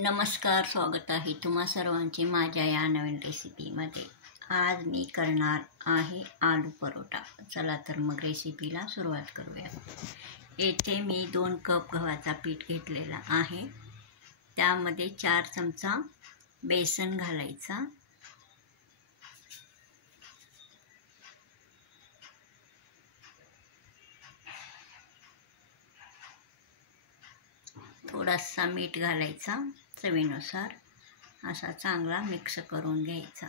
नमस्कार, स्वागत आहे तुम्हा सर्वांचे माझ्या या नवीन रेसिपीमध्ये। आज मी करणार आहे आलू परोठा। चला तर मग रेसिपीला सुरुवात करूया। येथे मी 2 कप गव्हाचा पीठ घेतलेला आहे। त्यामध्ये 4 चमचा बेसन घालायचा, थोडासा मीठ घालायचा चवीनुसार, असा चांगला मिक्स करून घ्यायचा।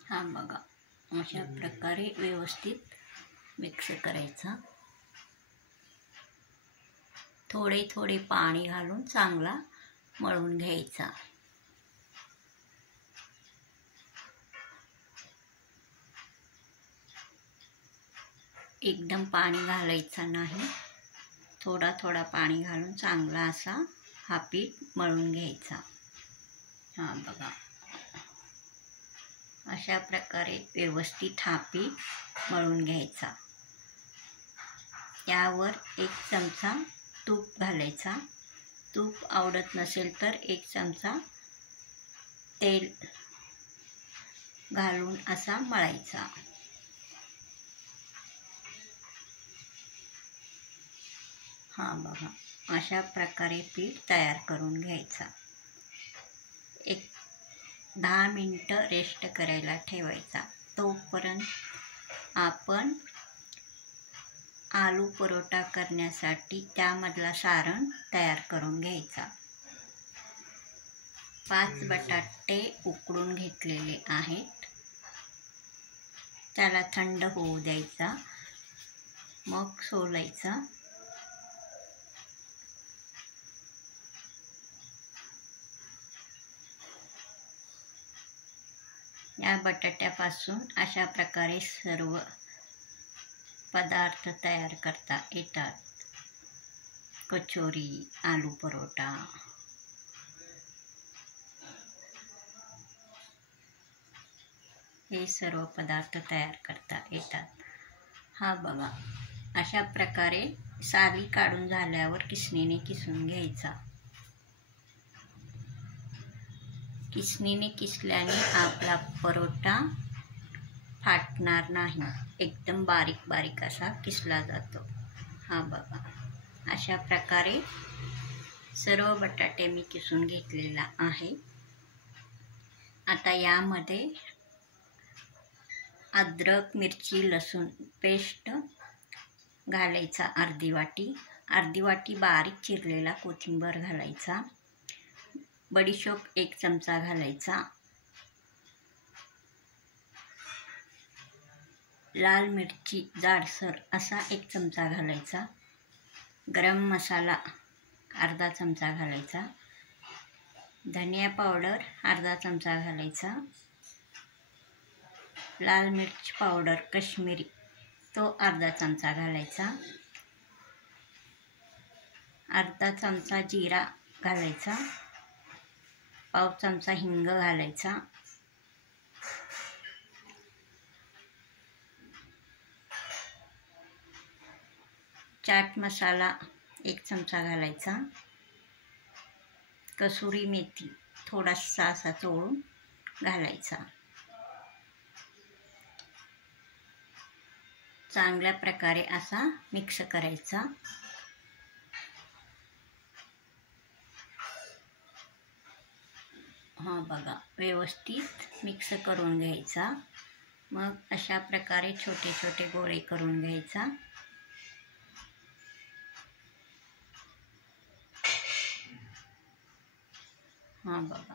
हा बघा, अशा प्रकारे व्यवस्थित मिक्स करायचा। थोडे थोडे पाणी घालून चांगला मळून घ्यायचा। एकदम पाणी घालायचं नाही, थोडा थोडा पाणी घालून चांगला असा हा पीठ मळून घ्यायचा। हा बघा, अशा प्रकारे व्यवस्थित हा पीठ मळून घ्यायचा। यावर 1 चमचा तूप घालायचा। तूप आवडत नसेल तर 1 चमचा तेल घालून असा मळायचा। हा बघा, अशा प्रकारे पीठ तयार करून घ्यायचा। 10 मिनिटं रेस्ट करायला ठेवायचा। तोपर्यंत आपण आलू परोठा करण्यासाठी त्यामधला सारण तयार करून घ्यायचा। 5 बटाटे उकडून घेतलेले आहेत, त्याला थंड होऊ द्यायचा, मग सोलायचा। या बटाट्यापासून अशा प्रकारे सर्व पदार्थ तयार करता येतात। कचोरी, आलू परोठा, हे सर्व पदार्थ तयार करता येतात। हा बघा, अशा प्रकारे साली काढून झाल्यावर किसणीने किसून घ्यायचा। किसणीने किसल्याने आपला परोठा फाटणार नाही, एकदम बारीक बारीक असा किसला जातो। हा बघा, अशा प्रकारे सर्व बटाटे मी किसून घेतलेला आहे। आता यामध्ये अद्रक, मिरची, लसूण पेस्ट घालायचा अर्धी वाटी बारीक चिरलेला कोथिंबीर घालायचा। बडीशोप 1 चमचा घालायचा। लाल मिरची जाडसर असा 1 चमचा घालायचा। गरम मसाला अर्धा चमचा घालायचा। धनिया पावडर अर्धा चमचा घालायचा। लाल मिर्च पावडर काश्मीरी तो अर्धा चमचा घालायचा। अर्धा चमचा जिरा घालायचा। पाव चमचा हिंग घालायचा। चाट मसाला 1 चमचा घालायचा। कसुरी मेथी थोडासा असा चोळून घालायचा। चांगल्या प्रकारे असा मिक्स करायचा। हा बघा, व्यवस्थित मिक्स करून घ्यायचा। मग अशा प्रकारे छोटे छोटे गोळे करून घ्यायचा। हा बघा,